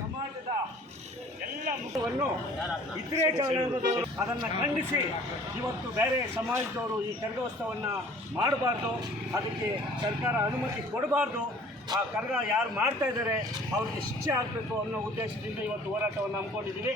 ಸಮಾಜದ ಎಲ್ಲ ಮುಖವನ್ನು ಇತರೆ ಅದನ್ನು ಖಂಡಿಸಿ ಇವತ್ತು ಬೇರೆ ಸಮಾಜದವರು ಈ ಕರಗೋತ್ಸವವನ್ನು ಮಾಡಬಾರ್ದು, ಅದಕ್ಕೆ ಸರ್ಕಾರ ಅನುಮತಿ ಕೊಡಬಾರ್ದು. ಆ ಕರಗ ಯಾರು ಮಾಡ್ತಾ ಇದ್ದಾರೆ, ಅವ್ರಿಗೆ ಶಿಕ್ಷೆ ಆಗಬೇಕು ಅನ್ನೋ ಉದ್ದೇಶದಿಂದ ಇವತ್ತು ಹೋರಾಟವನ್ನು ಹಮ್ಮಿಕೊಂಡಿದ್ದೀವಿ.